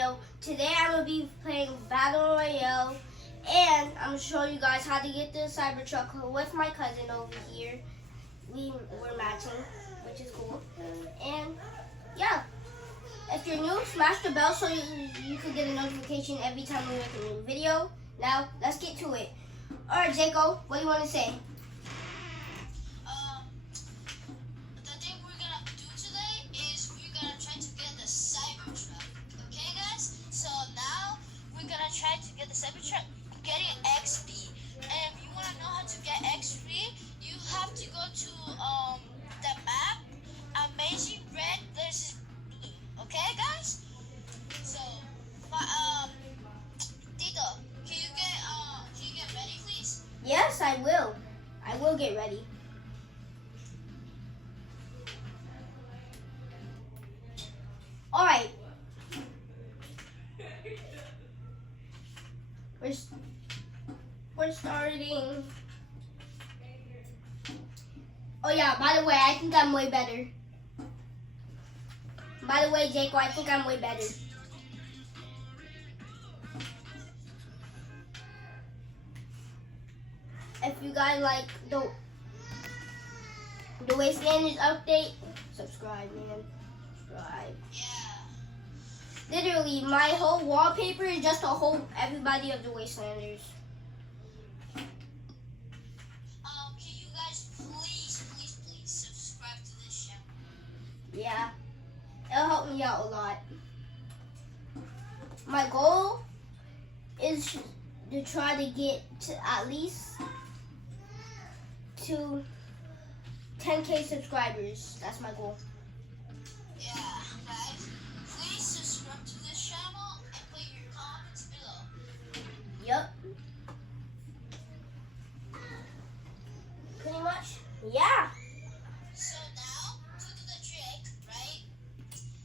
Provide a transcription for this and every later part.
video. Today I'm going to be playing Battle Royale, and I'm going to show you guys how to get the Cybertruck with my cousin over here. We're matching, which is cool. And yeah, if you're new, smash the bell so you can get a notification every time we make a new video. Now, let's get to it. Alright, Jaco, what do you want to say? The thing we're gonna do today is we're gonna try to get the Cybertruck. Okay, guys? So now we're gonna try to get the Cybertruck, getting XP. And if you wanna know how to get XP, you have to go to the map, Amazing Red versus Blue. Okay, guys? So, Tito, can you get ready, please? Yes, I will. I will get ready. Alright. We're starting. Oh yeah, by the way, I think I'm way better. By the way, Jaco, I think I'm way better. If you guys like the Wastelanders update, subscribe, man. Subscribe. Yeah. Literally, my whole wallpaper is just a whole everybody of the Wastelanders. Can you guys please subscribe to this channel? Yeah, it'll help me out a lot. My goal is to try to get to at least to 10K subscribers. That's my goal. Yeah, guys, please subscribe to this channel and put your comments below. Yep. Pretty much. Yeah. So now, to do the trick, right?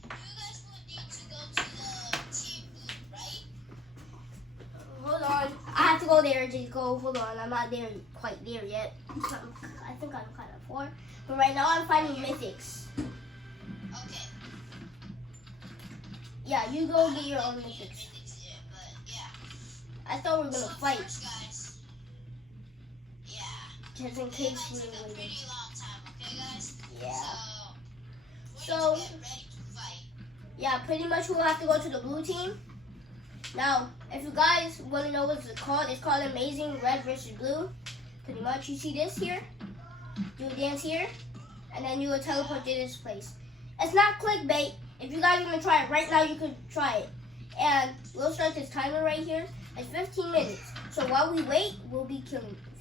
You guys will need to go to the Team Blue, right? Hold on. I have to go there, Jaco. Hold on. I'm not there quite there yet. I think I'm kind of far. But right now I'm fighting mythics. Okay. Yeah, you go get your own mythics. But yeah. I thought we were gonna fight. First, guys. Yeah. Just in It case might we take a were pretty long time, okay, guys? Yeah. So, please get ready to fight. Yeah, pretty much we'll have to go to the blue team. Now, if you guys want to know what it's called Amazing Red versus Blue. Pretty much, you see this here, you dance here, and then you will teleport to this place. It's not clickbait. If you guys want to try it right now, you can try it. And we'll start this timer right here at 15 minutes. So while we wait, we'll be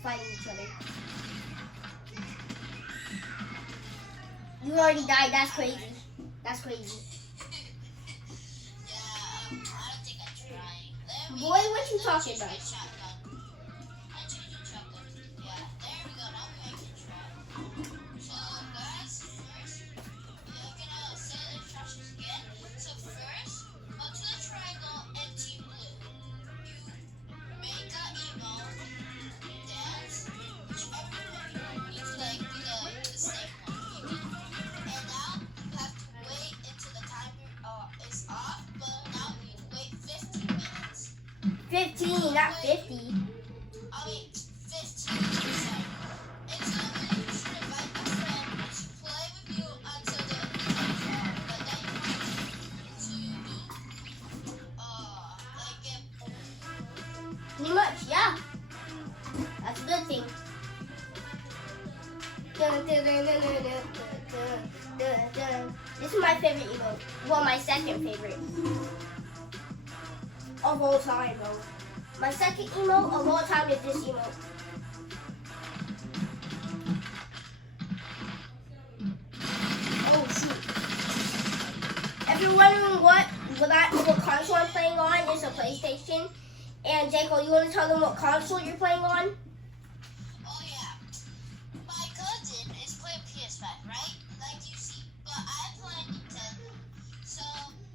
fighting each other. You already died. That's crazy. That's crazy. Yeah, I don't think I'm trying. Boy, what you talking about? Shotgun. I changed the shotgun. Yeah, there we go. Now we can try. So, guys, first, we're gonna set the instructions again. So, first, go to the triangle and Team Blue. You make a emo, dance, whichever one you need to like do the same one. And now you have to wait until the timer is off, but now you need to wait 15 minutes. 15, not 50. I mean, 15, sorry. Until then, you should invite a friend to play with you until the time's off. But then you have to do, like get Pretty much, yeah. That's a good thing. This is my favorite emote. Well, my second favorite. Of all time, though. My second emote of all time is this emote. Oh, shoot. If you're wondering what console I'm playing on, it's a PlayStation. And Jaco, you want to tell them what console you're playing on? Oh yeah, my cousin is playing PS5, right? Like you see, but I play Nintendo. So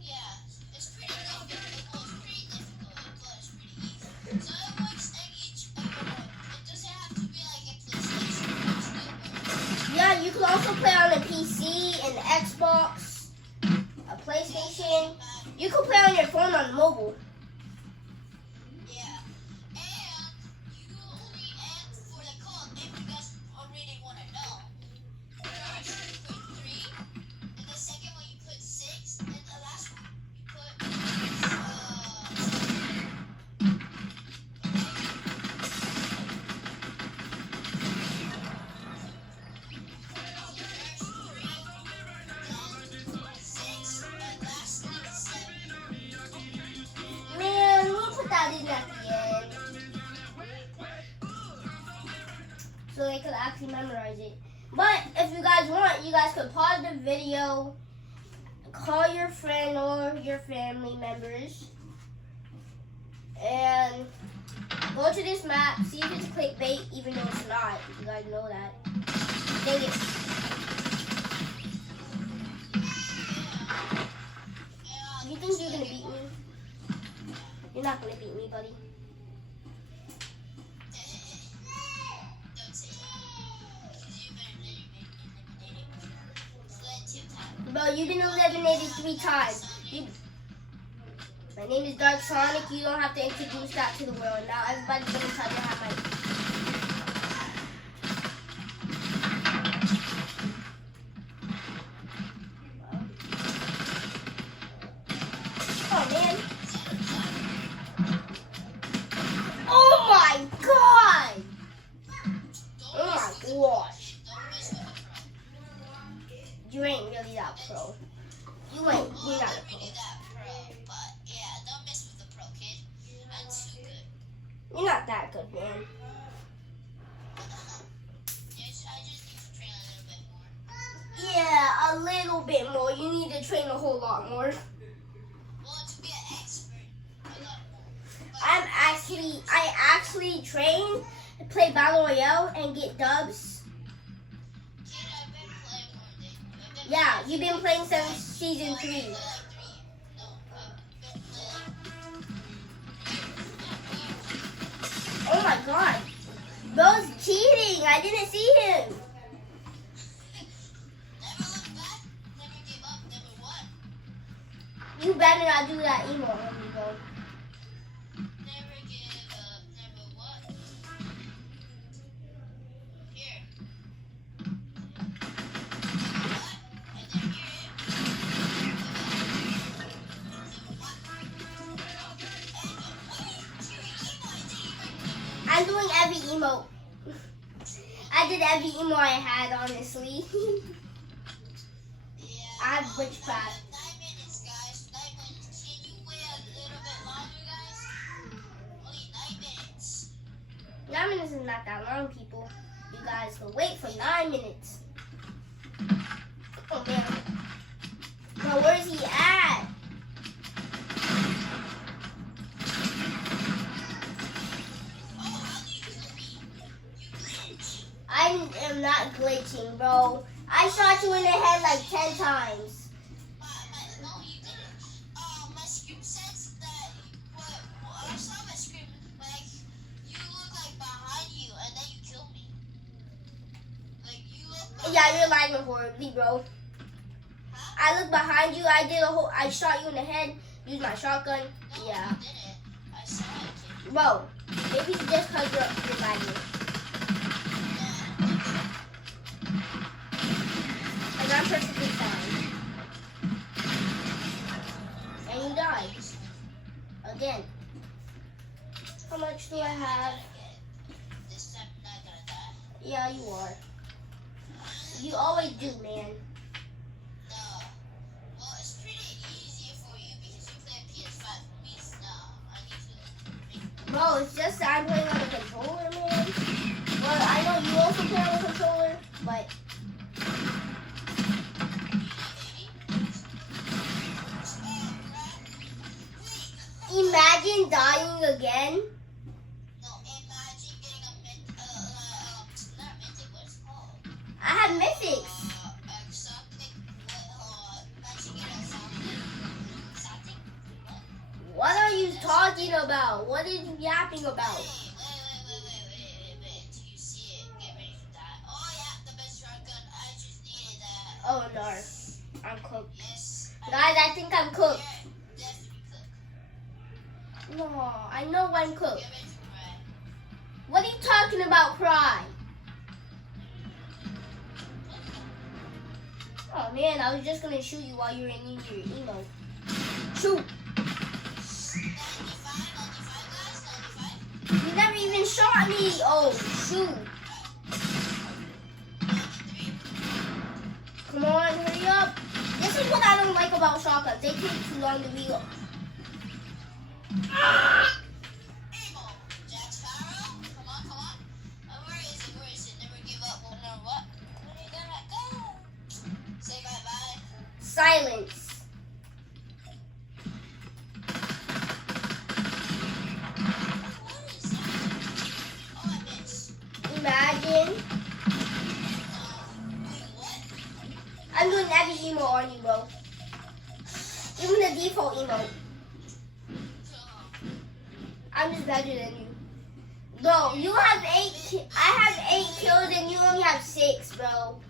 yeah, it's pretty difficult. It goes pretty difficult. It goes pretty easy. So it works in each remote. It doesn't have to be like a PlayStation. It still works. Yeah, you can also play on a PC, an Xbox, a PlayStation. You can play on your phone on mobile. Yeah. And you only add for the code if you guys already want to know. First, you put 3, and the second one you put 6, and the last one you put 6, and lastly 7. Man, we'll put that in at the end. So they could actually memorize it. But if you guys want, you guys could pause the video, call your friend or your family members, and go to this map, see if it's clickbait, even though it's not. You guys know that. Dang it. You think you're gonna beat me? You're not gonna beat me, buddy. Don't say that. Because you've been eliminated plenty of times. Bro, you've been eliminated 3 times. My name is Dark Sonic. You don't have to introduce that to the world. Now everybody's gonna try to have my. Oh man! Oh my god! Oh my gosh! Don't mess with the pro. You ain't really that pro. You're not a Not pro. really that pro, but yeah, don't mess with the pro, kid. I'm too good. You're not that good, man. Yes, I just need to train a little bit more. Yeah, a little bit more. You need to train a whole lot more. Well, to be an expert, a lot more. I actually train to play Battle Royale and get dubs. Kid, I've been playing more than you. I've been Yeah, you've been playing since season 3. I've been playing like 3. No, I've been playing Oh my god. Bro's cheating. I didn't see him. Never look back, never give up, never won. You better not do that emo on me, bro. Never give up, never won. Here. And then here. I'm doing every emote. I did every emo I had, honestly. Yeah. I have witchcraft. 9 minutes, guys. 9 minutes. Can you wait a little bit longer, guys? Only 9 minutes. 9 minutes is not that long, people. You guys can wait for 9 minutes. Oh man. Now where's he at? Oh, how do you kill me? You glitch. I am not glitching, bro. I shot you in the head like 10 times. No, you didn't. My script says that. I saw my script. Like, you look like behind you, and then you kill me. Like, you look. Yeah, you're lagging horribly, bro. Huh? I look behind you. I shot you in the head. Used my shotgun. No, Yeah. you didn't. I saw it, kid. Bro, maybe it's just because you're lagging. And I'm perfectly fine. And you died. Again. How much do I have? This time I'm not gonna die. Yeah, you are. You always do, man. No. Well, it's pretty easy for you because you play PS5. For me, it's no. I need to. Bro, it's just that I'm playing on a controller, man. Well, I know you also play on a controller, but imagine dying again. No, imagine getting a not mythic, what's it called? I have mythics. Exotic, imagine getting a exotic, what? What are you talking about? What are you yapping about? Wait. Do you see it? Get ready to die. Oh yeah, the best shotgun. I just needed that. Oh no, I'm cooked. Yes. Guys, I think I'm cooked. Definitely No, I know I'm cooked. Give it to Ray. What are you talking about, Cry? Oh man, I was just gonna shoot you while you were in your emo. Shoot! 95, guys, 95. You never even shot me! Oh, shoot! 93. Come on, hurry up! This is what I don't like about shotguns. They take too long to reload. Emo. Jack Sparrow. Come on, come on. Where is it? Where is it? Never give up. No matter what. What are you gonna go? Say bye-bye. Silence. What is that? Oh, I missed. Imagine. Wait, what? I'm doing every emo on you, bro. Even the default emo. I'm just better than you. Bro, you have 8 I have 8 kills and you only have 6, bro. Well,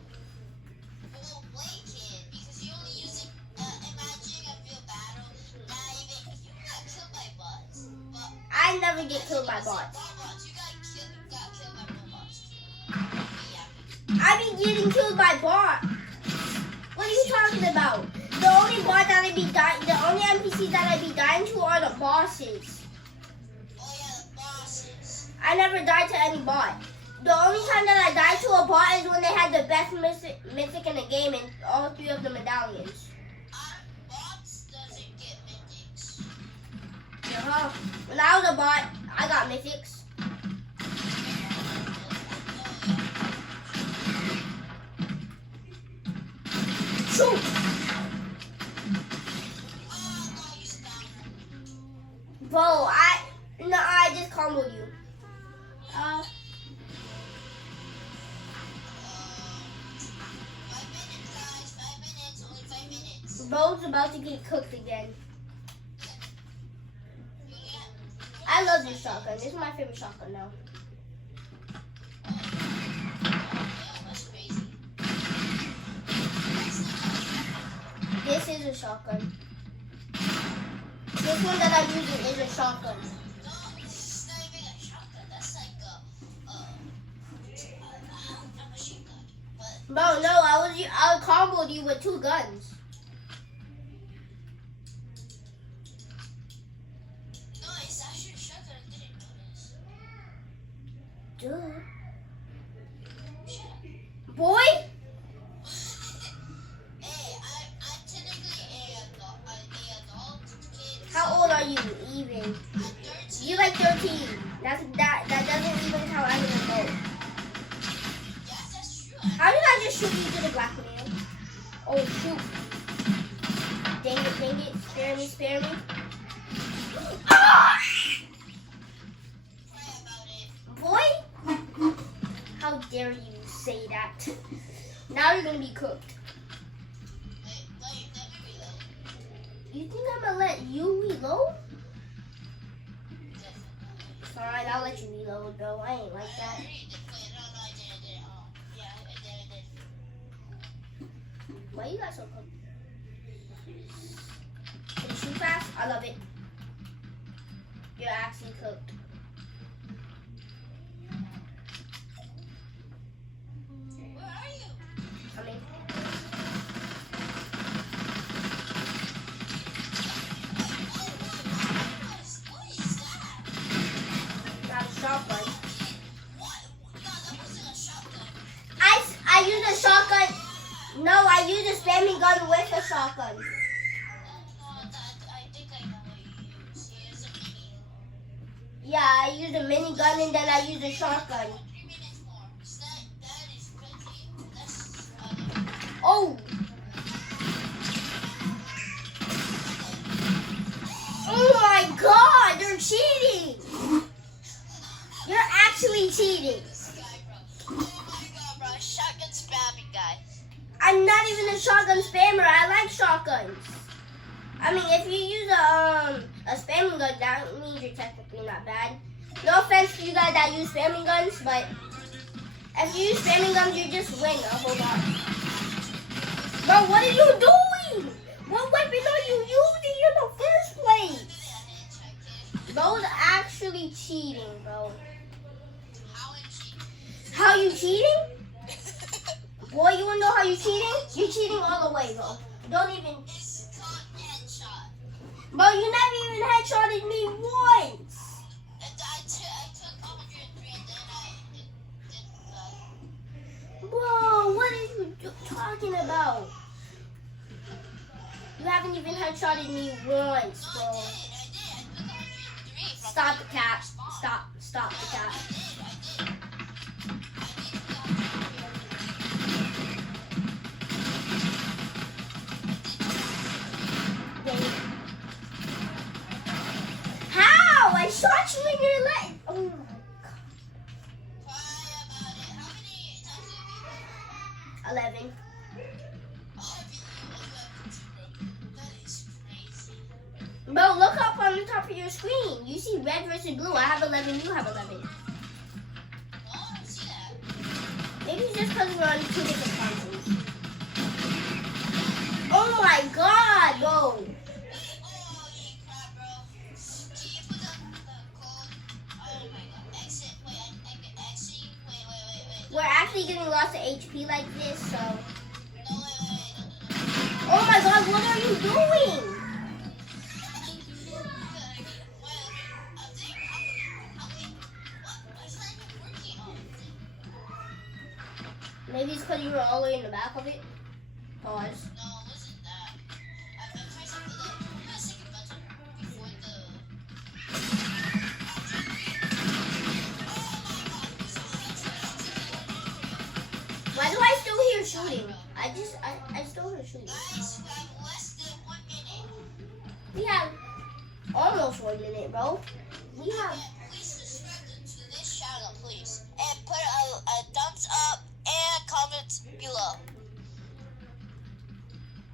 wait, kid, because you only use it. Imagine a real battle. Not even. You got killed by bots. But I never get killed by bots. robots. You got killed by robots. Yeah. I be getting killed by bots. What are you talking about? The only bot that I be dying, the only NPCs that I be dying to are the bosses. Oh yeah, the bosses. I never died to any bot. The only time that I died to a bot is when they had the best mythic in the game and all 3 of the medallions. Bots doesn't get mythics. Uh-huh. When I was a bot, I got mythics. Shoot! Oh no, you stunned. Bro, I just comboed you. 5 minutes, guys. 5 minutes. Only 5 minutes. Bro's about to get cooked again. Yeah. I love this shotgun. This is my favorite shotgun now. That's crazy. This is a shotgun. This one that I'm using is a shotgun. No, this is not even a shotgun. That's like a machine gun. But Bro, no, I comboed you with 2 guns. no, it's actually a shotgun. I didn't notice. Duh. Shut up. Boy, Hey, I'm technically a adult kid. how old are you even? I'm 13. You like 13. That doesn't even count as an adult. Yes, that's true. How did I just shoot you to the black man? Oh shoot. Dang it. Spare me. Ah! Cry about it. Boy, how dare you say that? Now you're gonna be cooked. Wait, let me reload. You think I'm gonna let you reload? Definitely. Alright, I'll let you reload, bro. I ain't like I that. already did. Wait, no, I did. Oh, yeah, I did. Why you got so cooked? Can you shoot fast? I love it. You're actually cooked. Where are you? Coming. What is that? Got a shotgun. What? No, that wasn't a shotgun. I used a shotgun. No, I used a spamming gun with a shotgun. No, I think I know what you use. You use a mini. Yeah, I used a mini gun and then I used a shotgun. 3 minutes more. That is crazy. That's Oh! Oh my god, they're cheating! You're actually cheating. this guy, bro. Oh my god, bro. Shotgun spamming guy. I'm not even a shotgun spammer. I like shotguns. I mean, if you use a spamming gun, that means you're technically not bad. No offense to you guys that use spamming guns, but if you use spamming guns, you just win a whole lot. Bro, what are you doing? What weapon are you using in the first place? Bro's actually cheating, bro. How is she? How you cheating? Boy, you wanna know how you cheating? You cheating all the way, bro. Don't even. It's called headshot. Bro, you never even headshotted me once. And I took 103 and then I didn't. Bro, what are you talking about? You haven't even headshotted me once, No, bro. I did. I took 103 from Stop the cap. respawn. Stop the cap. I did. How? I shot you in your leg. Oh my god. Cry about it. How many times have you 11. That is crazy. Bro, look up on the top of your screen. You see red versus blue. I have 11. You have 11. No, I don't see that. Maybe it's just because we're on 2 different consoles. Oh my god, bro. Oh, you crap, bro. Can you put the code? Oh my god. Exit. Wait, I can exit. Wait. We're actually getting lots of HP like this, so. No, wait. Oh my god, what are you doing? Maybe it's because you were all the way in the back of it. Pause. No, it wasn't that. I'm pressing the second button before the. Why do I still hear shooting? I still hear shooting. Guys, we have less than 1 minute. We have almost 1 minute, bro. We have. Please subscribe to this channel, please, and put a thumbs up and comment below.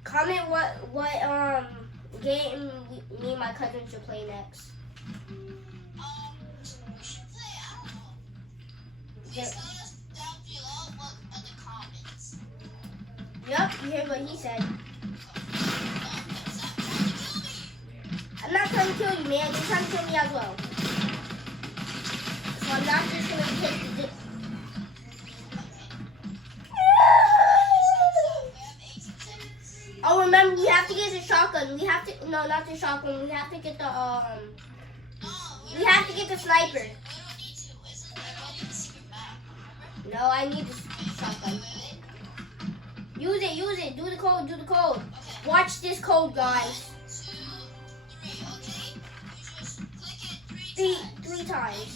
Comment what game me and my cousin should play next. We should play. I don't know. Please Yeah. tell us down below what in the comments. Yup, you heard what he said. Stop trying to kill me. I'm not trying to kill you, man. You're trying to kill me as well. So I'm not just gonna take the dip. Oh, remember, we have to get the shotgun. We have to, no, not the shotgun. We have to get the, we have to get the sniper. We don't need to. Isn't everybody in the secret map? Remember? No, I need the shotgun. Use it. Do the code. Okay. Watch this code, guys. 1, 2, 3. Okay. You just click it 3 times. 3 times.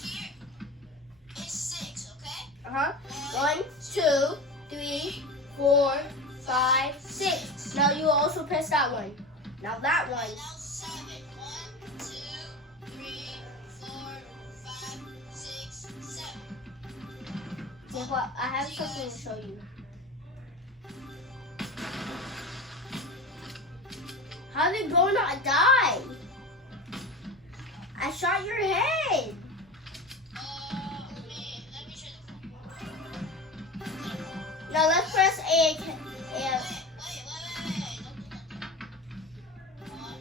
Here is 6. Okay. Uh-huh. 1, 2, 3, 4, 5, 6. Now you also press that one. Now that one. And now 7. 1, 2, 3, 4, 5, 6, 7. Guess what? I have something to show you. How did bro not die? I shot your head. Let me check the phone. Now let's press A. Wait. Don't do that. 1,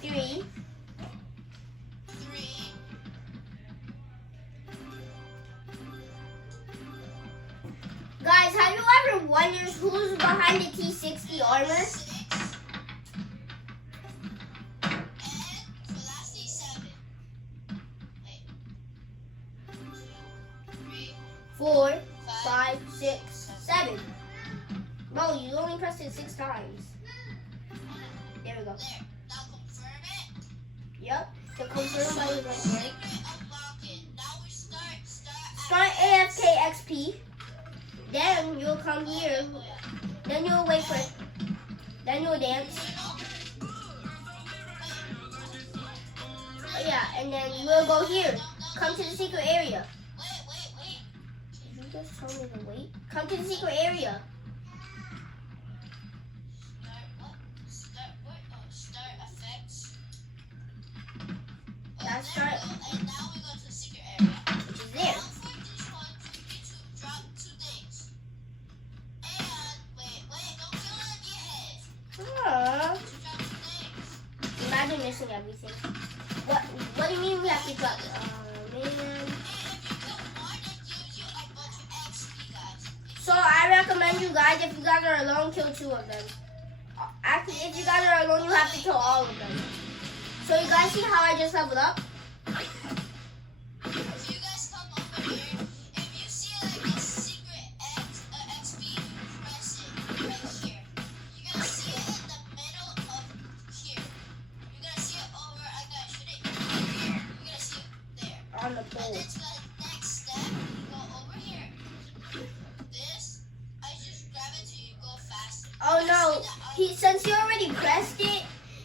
3. 3. Guys, have you ever wondered who's behind the T60 armor? 6. And for lastly 7. Wait. 2, 3, 4, 5. 5, 6, 7. Bro, you only pressed it 6 times. There we go. There. Now confirm it. Yep. So confirm by right there. Secret unlock it. Now we start. Start AFK XP. Then you'll come here. Then you'll wait for it. Then you'll dance. Oh, yeah, and then we'll go here. Come to the secret area. Wait. Did you just tell me to wait? Come to the secret area. Start what? Start effects. That's There we right. go. And now we go to the secret area. Which is Now there. for this one, you need to drop 2 things. And wait, don't kill it yet. Aww. You drop 2 things. Imagine missing everything. you guys, if you guys are alone, kill 2 of them. Actually, if you guys are alone, you have to kill all of them. So you guys see how I just leveled up? If you guys come over here, if you see like a secret XP, press it right here. You're gonna see it in the middle of here. You're gonna see it over. I gotta shoot it here. You're gonna see it there. On the And pole. then to the next step, you go over here. This, I just grab it till you go faster. Oh no, since you already pressed it,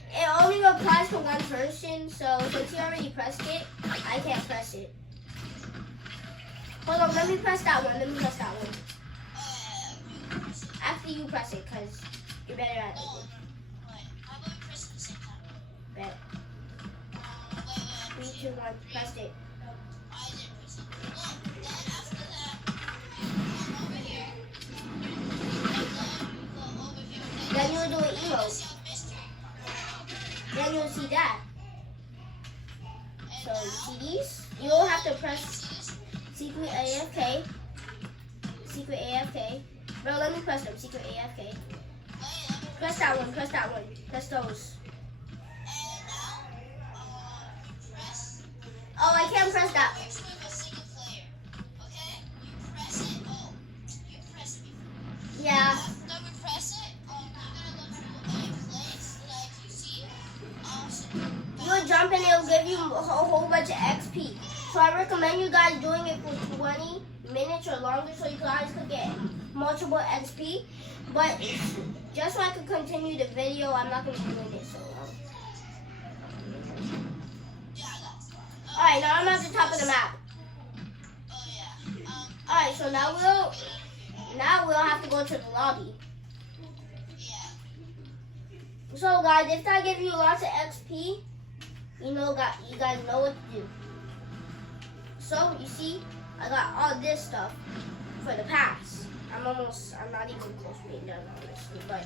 it only applies to one person. So since you already pressed it, I can't press it. Hold on, let me press that one. Let me press that one. You press it. After you press it, cause you're better at No, it. wait. How about we press it at the same time? Bet. Wait. 3, 2, 1, press it. I didn't press it. Look, then after that, you come over here. And then you go over here. Then you'll do an Then you emote. see a mystery. Then you'll see that. And So now, you see these? You'll have to press see this? secret AFK. Secret AFK. Bro, let me press them. Secret AFK. Wait, let me Press that one. Press that one. Press those. And now, you press. Oh, I can't press that. Works with a single player. Okay? You press it. Oh, you press it before. Yeah. After we press it, you're gonna go to a place like you see. You'll jump and it'll give you a whole bunch of XP. So I recommend you guys doing it for 20 minutes or longer so you guys could get multiple XP. But just so I can continue the video, I'm not going to be doing it so long. Yeah, I got it. Alright, now I'm at the top of the map. Oh yeah. Alright, so now we'll have to go to the lobby. Yeah. So guys, if I give you lots of XP, you guys know what to do. So you see, I got all this stuff for the pass. I'm not even close to being done honestly, but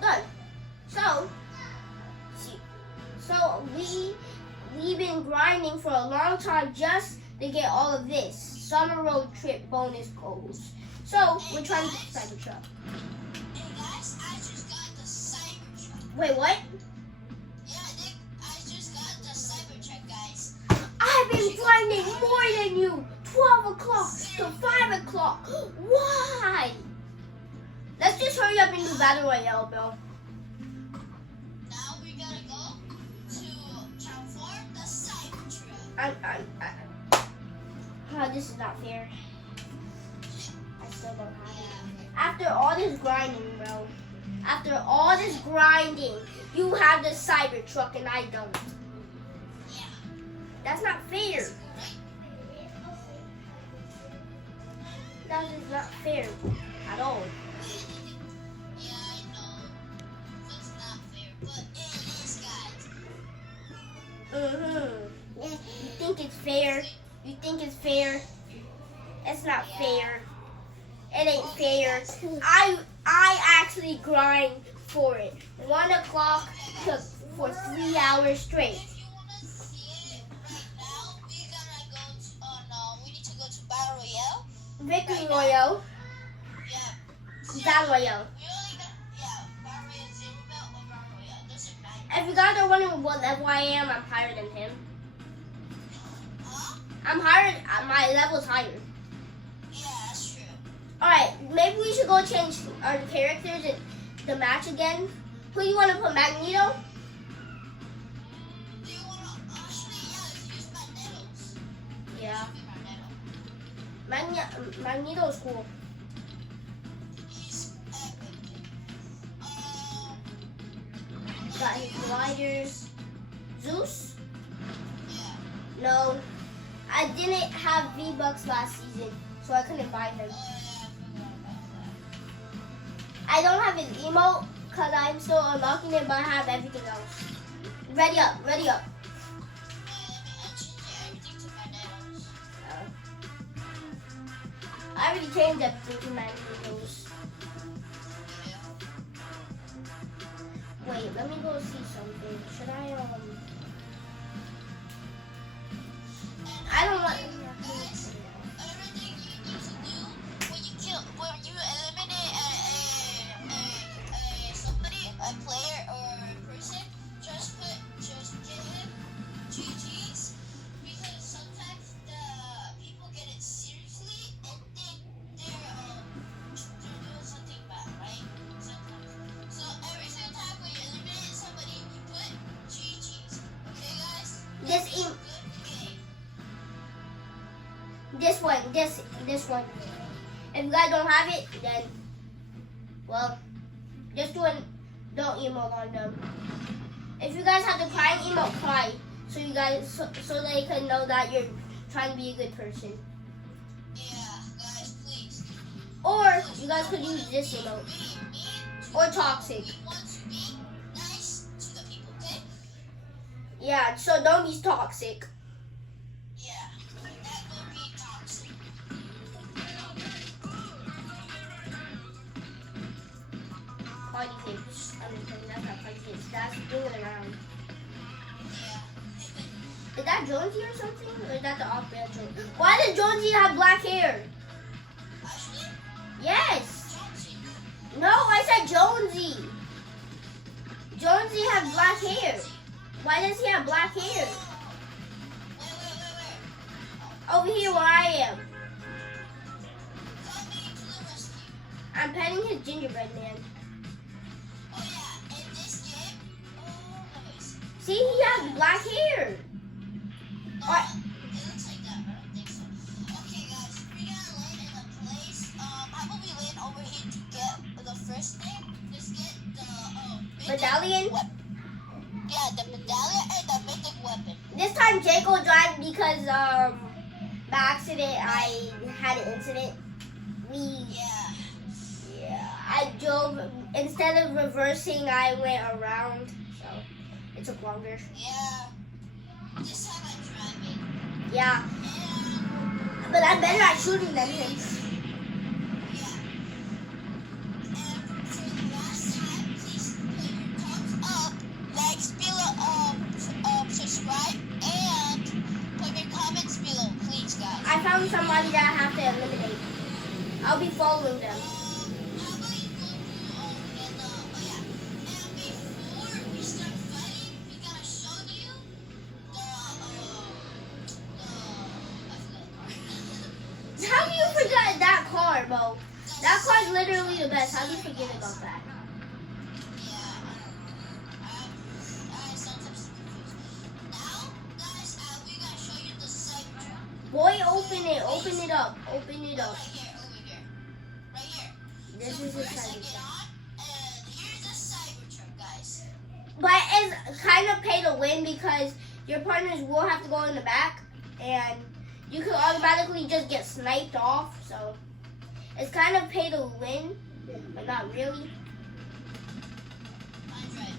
done. So, we've been grinding for a long time just to get all of this summer road trip bonus goals. So we're trying to get the Cybertruck. Hey guys, I just got the Cybertruck. Wait, what? Yeah, Nick, I just got the Cybertruck, guys. I've been grinding more than you. 12 o'clock to 5 o'clock. Why? Let's just hurry up and do Battle Royale, Bill. Now we gotta go to transform the Cybertruck. This is not fair. I still don't have it. After all this grinding, bro. After all this grinding, you have the Cybertruck and I don't. Yeah. That's not fair. That is not fair at all. Yeah, I know. That's not fair, but it is, guys. You think it's fair? You think it's fair? It's not fair. It ain't fair. I actually grind for it. 1 o'clock for 3 hours straight. If you wanna see it right now, we gotta go to. Oh no, we need to go to Battle Royale. Victory Royale. Yeah. Battle Royale. We only got Battle Royale, Zero Belt or Battle Royale. Doesn't matter. If you guys are wondering what level I am, I'm higher than him. Huh? I'm higher. My level's higher. Yeah, that's true. Alright, maybe we should go change our characters in the match again. Who you want to put, Magneto? Do you wanna actually use Magneto's? Yeah. Magneto. Magneto's cool. He's epic. Got his gliders. Zeus? Yeah. No. I didn't have V-Bucks last season, so I couldn't buy him. Oh yeah, I forgot about that. I don't have his emote because I'm still unlocking it, but I have everything else. Ready up, ready up. I changed everything to Magneto's. I already changed everything to Magneto's. Yeah. Wait, let me go see something. Should I, I don't want... Guys, everything you need to do when you eliminate This one. This one. If you guys don't have it, then well, just don't emote on them. If you guys have the crying emote, cry. So you guys, so they can know that you're trying to be a good person. Yeah, guys, please. Or you guys could use this emote. Or toxic. We want to be nice to the people, okay? Yeah, so don't be toxic. Yeah, that will be toxic. Party kids. I mean, that's not party kids. That's doing around. Yeah. Is that Jonesy or something? Or is that the off-brand Jonesy? Why does Jonesy have black hair? Actually, Yes. Jonesy. No, I said Jonesy. Jonesy has black hair. Why does he have black hair? Wait. Over here where I am. Coming to the rescue. I'm petting his gingerbread man. Oh yeah, in this game, let me see. See, he has black hair. No, What? it looks like that, but I don't think so. Okay, guys, we're gonna land in a place. How about we land over here to get the first thing? Just get the mythic Medallion? weapon. Yeah, the medallion and the mythic weapon. This time Jake will drive because by accident I had an incident. Yeah. I drove instead of reversing I went around, so it took longer. Yeah. This time I'm driving. Yeah, And but I'm better at shooting than him. yeah. And for the last time, please put your thumbs up, likes below, subscribe, and put your comments below, please, guys. I found somebody that I have to eliminate. I'll be following them. How about you go to and before we start fighting, we gotta show you the I forgot. How do you forget that car, Bo? That car's literally the best. How do you forget about that? Yeah, I sometimes confused. Now, guys, we gotta show you the Cybertruck. Boy, open it. Open it up. Open it up. Over here. Right here. This So is the first I get Cybertruck. on, and here's the Cybertruck, guys. But it's kind of pay to win because your partners will have to go in the back and you could automatically just get sniped off. So it's kind of pay to win, but not really. I'm driving.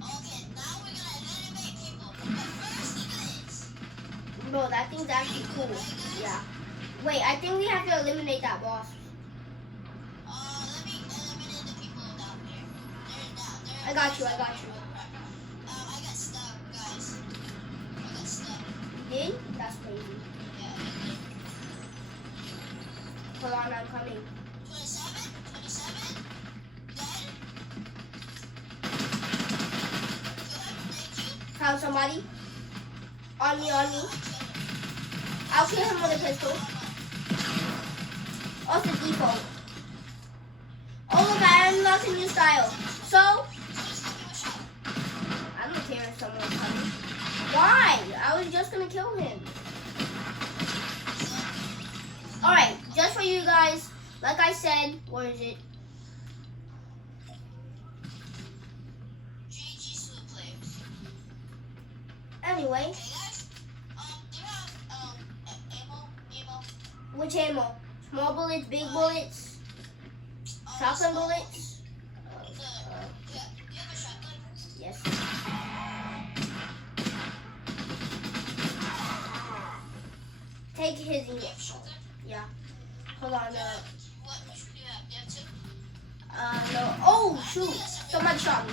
Okay, now we're gonna eliminate people. But first thing is, Bro, that thing's actually cool. Yeah. Wait, I think we have to eliminate that boss. let me eliminate the people down here. They're down. They're I got you. I got you. I got stuck, guys. I got stuck. Did? That's crazy. Yeah. Hold on, I'm coming. 27, dead. Good, thank you. Found somebody. On me, on me. I'll kill him with a pistol. Off the depot. Oh look, I unlocked a new style. So, I don't care if someone's coming. Why? I was just gonna kill him. Alright, just for you guys, like I said, where is it? GG Slow Players. Anyway, Okay, guys. Do you have ammo? which ammo? Small bullets, big bullets, shotgun bullets? Yeah, you have a shotgun? Yes. Take his You have a shotgun? Yeah. Hold on. What should you have? You have two? No. Oh, shoot. Somebody shot me.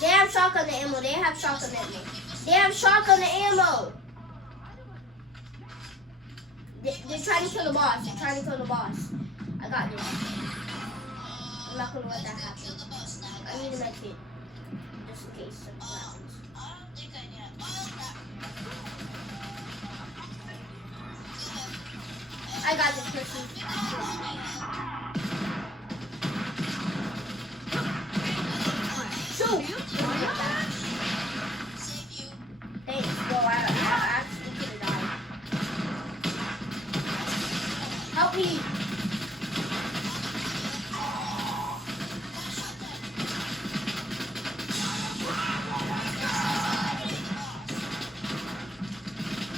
They have shotgun ammo. They have shotgun ammo. They have shotgun ammo. They're trying to kill the boss. They're trying to kill the boss. I got this. I'm not going to let that happen. Kill the boss now, I guys. need to make it. Just in case something happens. I don't think I need. Oh, crap. I got this person. Shoot! Save you. Thanks, bro. I actually help me.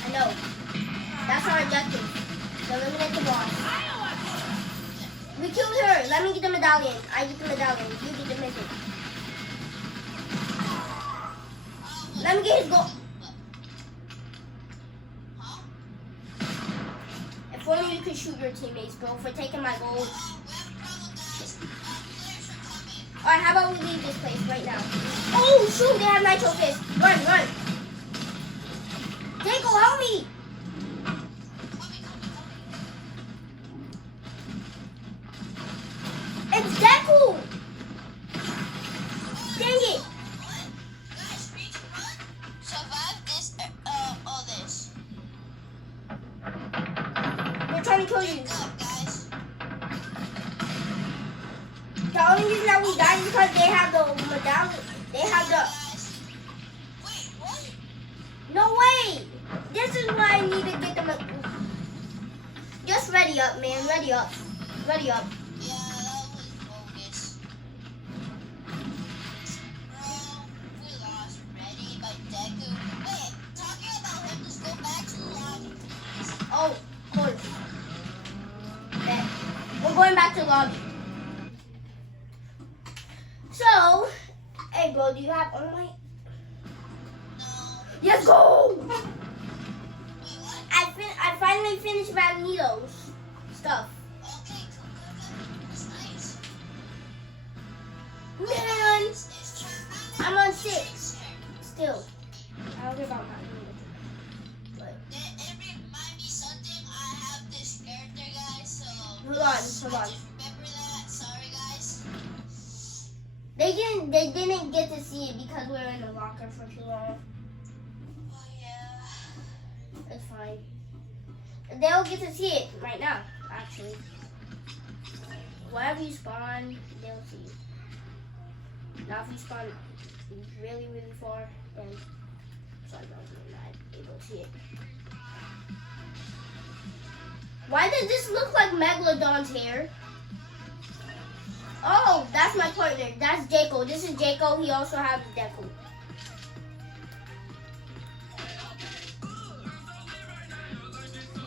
I know. That's our objective. To eliminate the boss. We killed her. Let me get the medallion. I get the medallion. You get the mythic. Let me get his gold. If only you could shoot your teammates, bro, for taking my gold. Alright, how about we leave this place right now? Oh, shoot, they have Nitro Fist. Run, run. Jaco, help me. It's Deku. Dang it. Survive this, all this. They're trying to kill you. Wake up, guys. The only reason that we died is because they have the medallion. They have the... Guys. Wait, what? No way. This is why I need to get them. Just ready up, man. Ready up. Ready up. Yeah, that was bogus. Bro, we lost Ready by Deku. Wait, talking about him, just go back to the lobby. Oh, of course. Okay. We're going back to lobby. So, hey, bro, do you have all my... No. Let's go! Wait, what? I finally finished Magneto's stuff. Okay, cool. That's nice. Man, It's I'm on 6 still. I don't care about Magneto. But, It remind me something. I have this character, guys, so... hold on. I just remember that. Sorry, guys. They didn't get to see it because we were in the locker for too long. Oh, yeah. It's fine. They'll get to see it right now, actually. Wherever you spawn, they'll see it. Now if you spawn really, really far, then sorry about that, not able to see it. Why does this look like Megalodon's hair? Oh, that's my partner. That's Jaco. This is Jaco. He also has Deku.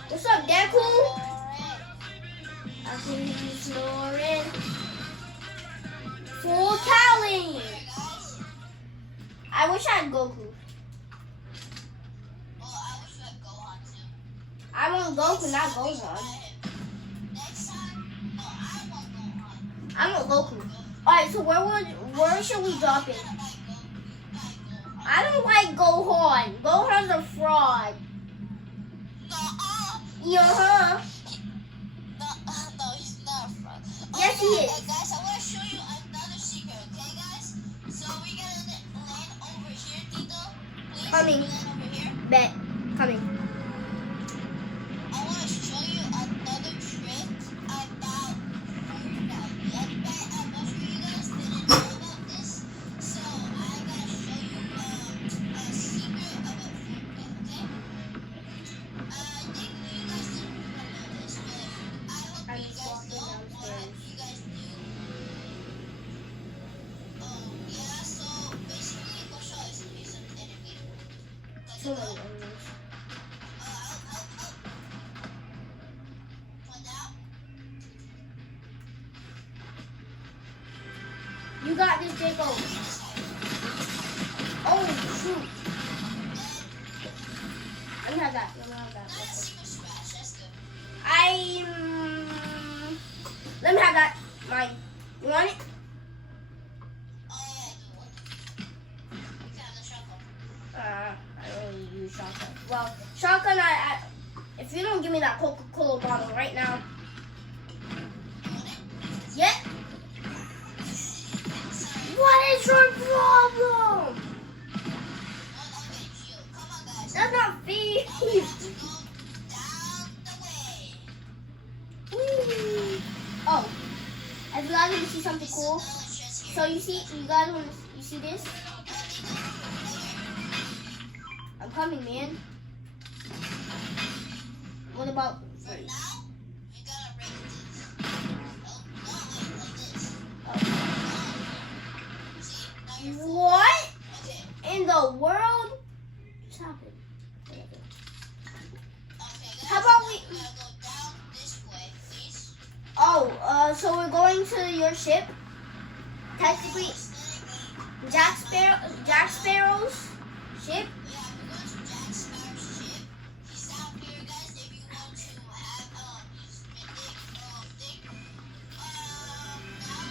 What's up, Deku? Alright. I can hear you snoring. Full Cowling. Guys. I wish I had Goku. Well, I wish we had Gohan, too. I want Goku, not Gohan. Next time, no, I want Gohan. I want Goku. Alright, so where should we drop it? I don't like Gohan. Gohan's a fraud. Yeah. No, he's not a fraud. Yes, he is. Guys, I want to show you another secret, okay, guys? So we're gonna land over here, Tito. Please, Coming. land over here. Bet. Coming. I want to show you another trick about Fortnite. I bet most of you guys didn't know about this. So I'm gonna show you a secret about Fortnite, okay? I think you guys didn't know this, but I hope I'm you just guys walking know what downstairs. you guys do. Yeah, so basically, go show us some enemy. So many enemies. You got this, Jaco. Oh, shoot. Let me have that. Let me have that. Let me have that. Mine. You want it? I don't really use shotgun. Well, shotgun, if you don't give me that Coca-Cola bottle right now. Yeah. What is your problem? That's not fair. Whee. Oh, if you guys want to see something cool, so you guys want to, you see this? I'm coming, man. What about first? gotta break this. Oh, no, wait, like this. Oh. See, now you're full. What Okay, in the world just happened? okay, guys. How about now we- we gotta go down this way, please. Oh, so we're going to your ship. Technically, Jack Sparrow's ship. Yeah, we're going to Jack Sparrow's ship. He's down here, guys. If you want to have his mythic thing. Now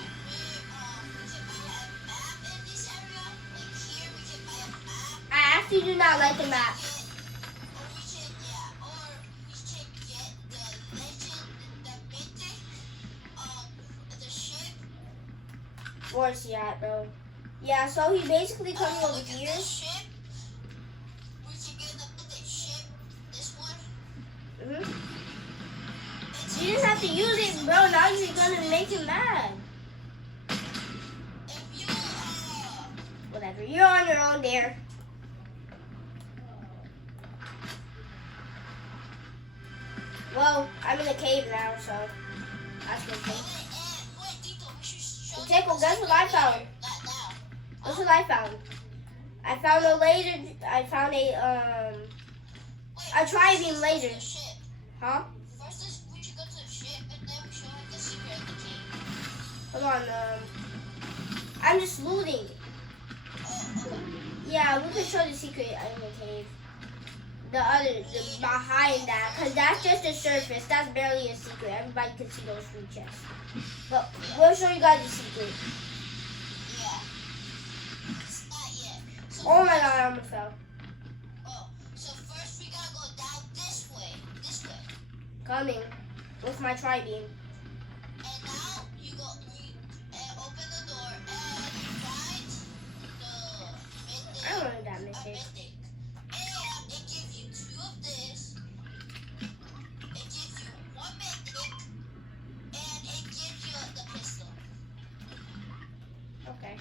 we can buy a map in this area. Like here, we can buy a map. I actually do not like the map. Or we can get the legend, the mythic, the ship. Where's he at, though? Yeah, so he basically coming over Look at here. this ship. We can get the mythic ship. This one. hmm It's You just have to use it, bro. Now you're gonna make him mad. if you Whatever. You're on your own there. Well, I'm in a cave now, so that's good thing. wait, Tito, we should show them Jacob, the guess what I secret found? layer. Not now. That's what I found. I found a laser. I found a Wait, A tri-beam first let's laser. go to the ship. huh? First, we should go to the ship and then we show him the secret of the cave. Hold on. I'm just looting. Okay. Yeah, we can show the secret in the cave. The behind that, cause that's just the surface. That's barely a secret. Everybody can see those three chests. But we'll show you guys the secret. Yeah. It's not yet. So Oh my god, I almost fell. so first we gotta go down this way. This way. Coming with my tri-beam. And now you go open the door and you find the mythic. I don't know that A mythic. mythic. And it gives you two of this. It gives you one mythic. And it gives you the pistol. Okay.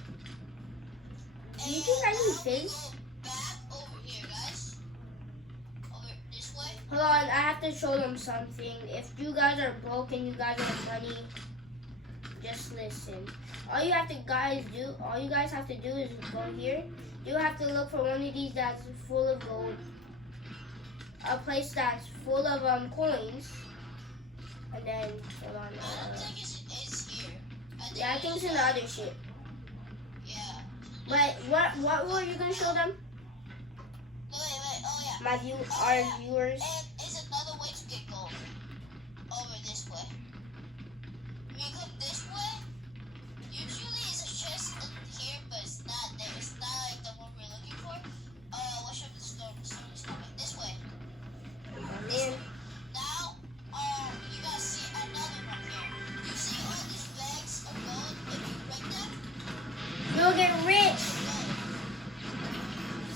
And Do you think I need now we fizz? go back over here, guys. Over this way. Hold on, I have to show them something. If you guys are broke and you guys are money, just listen. All you guys have to do is go here. You have to look for one of these that's full of gold. A place that's full of coins. And then hold on. I don't think it's here. Yeah, I think it's in the other ship. Yeah. But what were you gonna show them? No, wait. Oh, yeah. Our viewers. And it's another way to get gold. Over this way. When you come this way, usually it's a chest in here, but it's not there. It's not like the one we're looking for. Watch out, the storm is coming. This way. Oh, man. Now, you gotta see another one here. You see all these bags of gold? If you break them, You'll get rich. gold.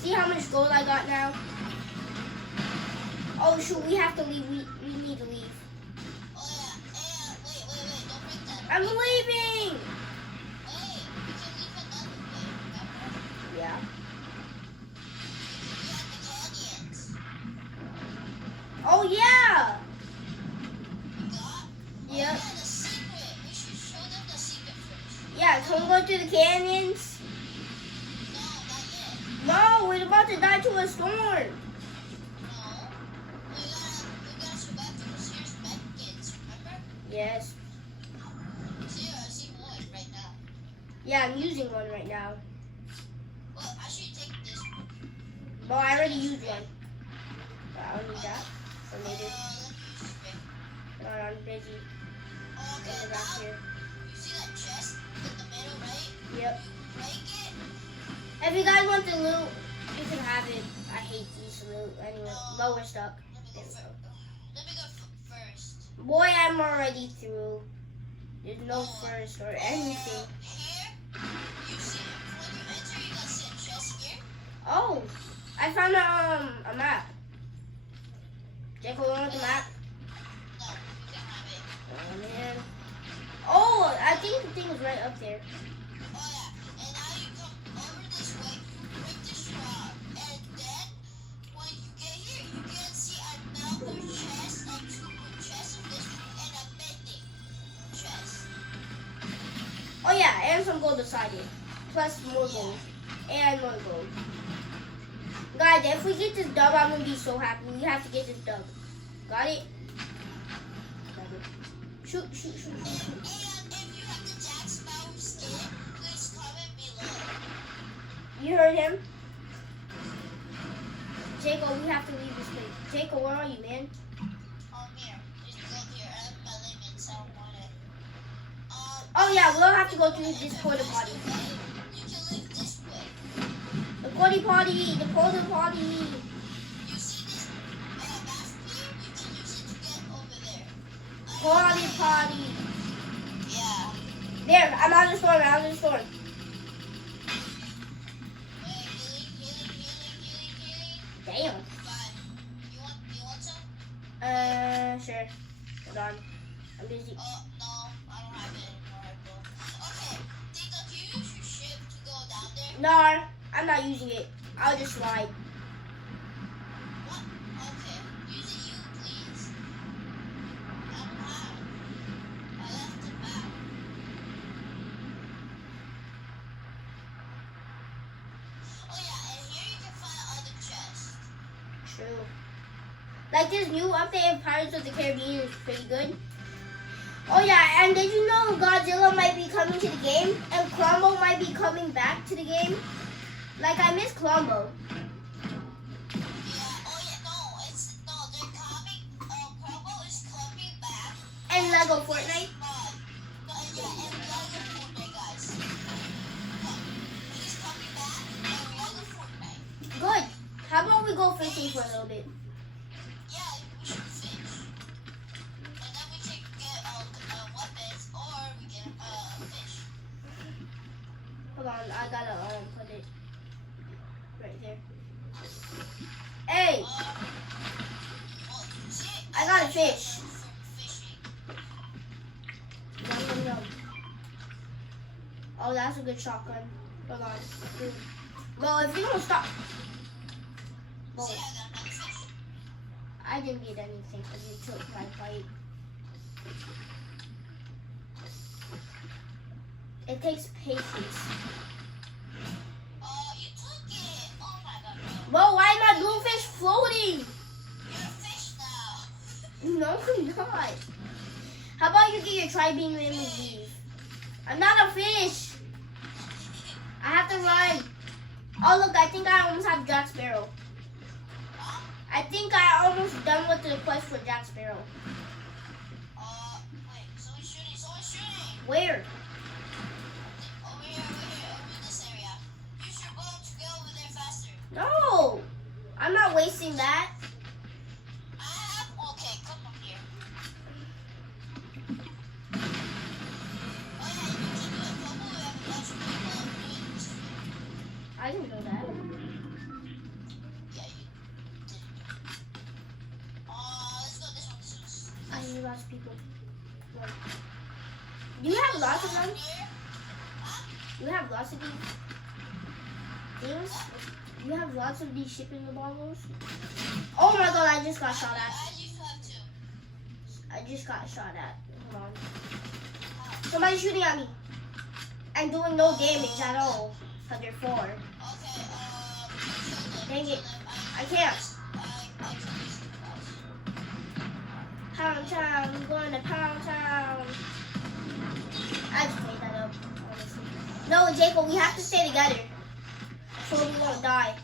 See how much gold I got now? Oh shoot, we have to leave. We need to leave. Oh, yeah. And wait. Don't break that. I'm leaving. Wait, we can leave another way. Remember? Yeah. We have the canyons. Oh yeah. We got. Yep. Yeah, the secret. We should show them the secret first. Yeah. Can we go through the canyons? No, not yet. No, we're about to die to a storm. No. We gotta survive through the serious Mexicans, remember? Yes. See, I see one right now. Yeah, I'm using one right now. Well, I should take this one. Well, I already used one. But I don't need that. So Let maybe. me use this ring. No, I'm busy. Okay, Get it back now, here. you see that chest in the middle, right? Yep. You break it. If you guys want the loot, you can have it. I hate these loot. Anyway, but we're stuck. Let me go first. Boy, I'm already through. There's no first or anything. Here, you see, when you enter, you gotta see a chest here. Oh, I found a map. Jacob, want the map? No, you can have it. Oh man. Oh, I think the thing was right up there. Oh yeah, and now you come over this way, you break this rock, and then when you get here, you can see another chest and two more chests of this, and a and some gold beside it. Plus more gold. And more gold. Guys, if we get this dub, I'm gonna be so happy. We have to get this dub. Got it? Shoot, shoot, shoot, shoot, And shoot. if you have the Jack Sparrow skin, please comment below. You heard him? Jacob, we have to leave this place. Jacob, where are you, man? Here. Just go here. I have my limits. I don't want it. Oh yeah, we'll have to go through this porta potty. You can live this way. The porta potty, the porta potty. You see this bathroom here? You can use it to get over there. Potty potty. Yeah. There, I'm out of the storm, I'm out of the storm. Wait, healing. Damn. Fine. You want some? Sure. Hold on. I'm busy. Oh, no. I don't have it anymore. Okay. Tito, do you use your ship to go down there? No, I'm not using it. I'll just slide. What? Okay. Use it you, please. I don't have. I left it back. Oh yeah, and here you can find other chests. True. Like this new update of Pirates of the Caribbean is pretty good. Oh yeah, and did you know Godzilla might be coming to the game? And Columbo might be coming back to the game? Like, I miss Columbo. Yeah, oh yeah, no, they're coming, Crumble is coming back. And Lego Fortnite. Yeah, and Lego Fortnite, guys. He's coming back, and Lego Fortnite. Good. How about we go fishing for a little bit? Yeah, we should fish. And then we can get weapons, or we can fish. Hold on, I gotta put it right there. Hey, Well, see, I got a fish. for fishing. Yum, yum, yum. Oh, that's a good shotgun. Hold on. Dude. Well, if you don't stop. Well, See, I got another fish. I didn't get anything because you took my bite. It takes patience. You took it. Oh my god, no. Well, why am my bluefish floating? You're a fish now. No, I'm not. How about you get your tri-beam and leave? I'm not a fish. I have to run. Oh, look, I think I almost have Jack Sparrow. I think I almost done with the quest for Jack Sparrow. Wait, someone's shooting. Where? Over here, over this area. Use your boat to get over there faster. No, I'm not wasting that. Okay, come up here. Oh yeah, you can do it. Probably have a bunch of people doing this. I didn't know that. Yeah, you did. Let's go this one. I knew lots of people. What? Do you have lots of them? You have lots of these things? You have lots of these shipping bottles? Oh my god, I just got shot at. I used to have two. I just got shot at. Hold on. Somebody's shooting at me. And doing no damage at all. Because they're four. Okay, Dang it. I can't. I Pound town. I'm going to Pound Town. I just made that up, honestly. No, Jacob, we have to stay together. So we won't die.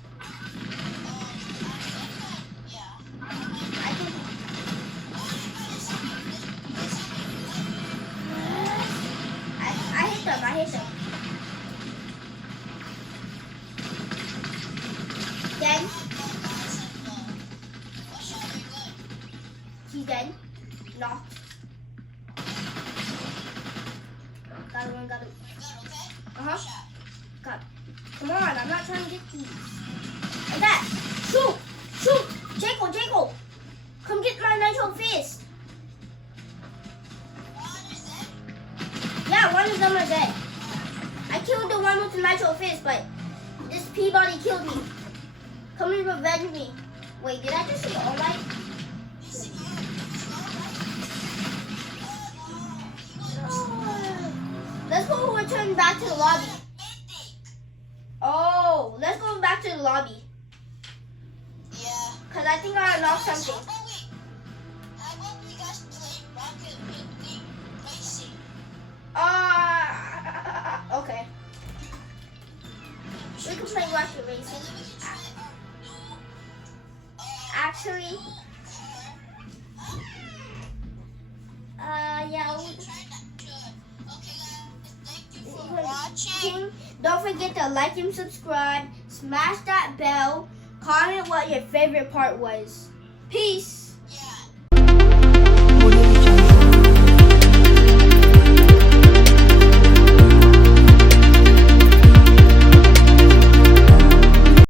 yeah. I think. I hit them. I hit them. Dead. He's dead. Knocked. Got one. Got it. Uh-huh. Got it. Come on, I'm not trying to get these. Like that. Shoot! Shoot! Jacob! Come get my nitro fist. Yeah, one of them are dead. I killed the one with the nitro fist, but this Peabody killed me. Come and revenge me. Wait, did I just say all right? No. Let's go over return back to the lobby. Mythic. Oh, let's go back to the lobby. Yeah. Cause I think I unlocked Guys, something. how about we guys play Rocket League Racing? Okay. We can play Rocket And Racing. then we can try our new, Actually, new car. yeah. We can try that. Good. Okay, guys. Thank you for watching. Don't forget to like and subscribe. Smash that bell. Comment what your favorite part was. Peace.